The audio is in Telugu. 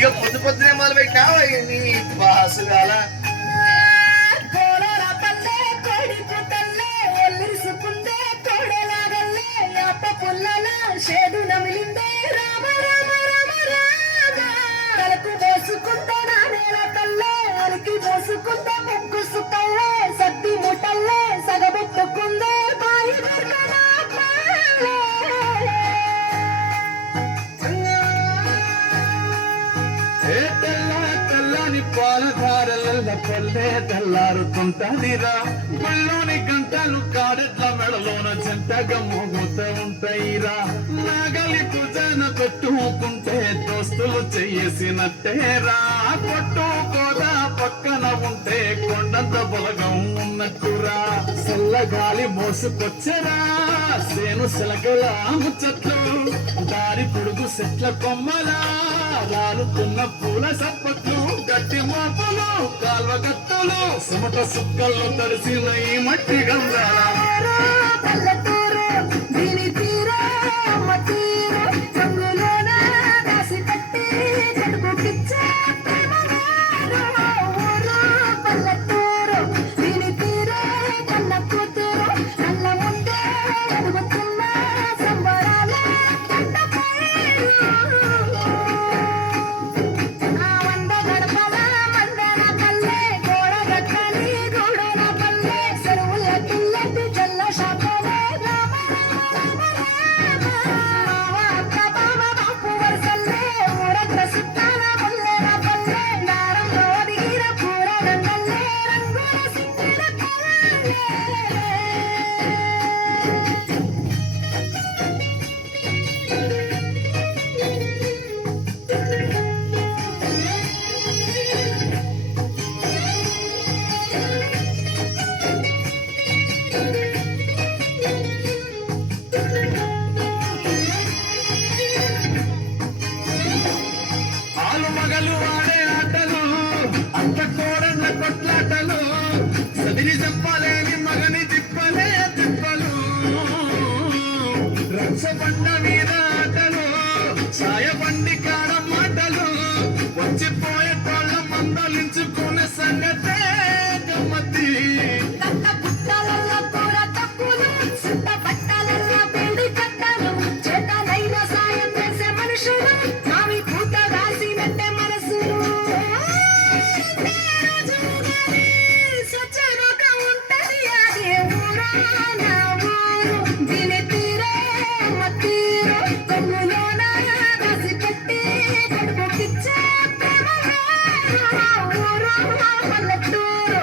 ఇక పొద్దు పొద్దునే మొదలు పెట్టినావు నీ బాసుగాల షేడు నమిలిందే రామ రామ రామ రామ తలకు పోసుకుంటే నా నేల తల్లే అలికి పోసుకుంటే ముగ్గు సుక్కల్లే సత్తి ముట్టల్లే సగబెట్టుకుందే బాయి తెల్లని పాలధారల పల్లె తెల్లారుతుంటదిరా గుళ్ళోని గంటలు కాడెట్ల మెడలోన జంటగా మోగుతూ ఉంటాయిరా నాగలి పూజన పెట్టుకుంటే దోస్తులు చేసినట్టేరా కొట్టుకోదా పక్కన ఉంటే కొండంత బలగం ఉన్నట్టురా చల్లగాలి మోసుకొచ్చరా సేను శిలకల ముచ్చట్లు దారి పొడుగు చెట్ల కొమ్మలా రాలుతున్న పూల సప్పట్లు గట్టి మోపలు కాల్వ గట్టులు సిమట సుక్కల్లో తడిసిన ఈ మట్టి గంధాల పల్లెటూరు దీని తీరా అమ్మ తీరు రంగులోన దాసి కట్టి కడుపుకిచ్చే పల్లెటూరు దీని తీరే కన్న కూతురు కళ్ళ ముందే ఎదుగుతున్న సంబరాల వంద గడపల మందన పల్లె గోడ గట్టని గూడన పల్లె చెరువుల కిల్లెత్తి జల్ల శాపలే రామ రామ రామ అక్క బావ బాపు వరసల్లే ఊరగ్ర సుత్తాన పల్లెన పల్లె నారంలో దిగిన పూర రంగల్లే రంగుల సింగిన పల్లె ఆలు మగలు ఆడే ఆటలు అంత కోడన్న కొట్లాటలు సదిరి చెప్పలేని మగని తిప్పలే తిప్పలు రక్షబండ మీద ఆటలు సాయబండి కాడ మాటలు వచ్చిపోయేటోళ్ళ మందలించుకునే సంగతే గమ్మతి కట్ట పుట్టలల్ల కూర తప్పులు సుట్ట పట్టాలల్ల పెళ్లి కట్టలు చేతనైన సాయం చేసే మనుషులు మావి పూత రాసినట్టే మనసులు సచ్చనొక ఉంటది అది ఊరా నా ఊరు దీని తీరే అమ్మ తీరు కొమ్ములోన రాసి పెట్టి కడుపుకిచ్చే ప్రేమ ఊరు పల్లెటూరు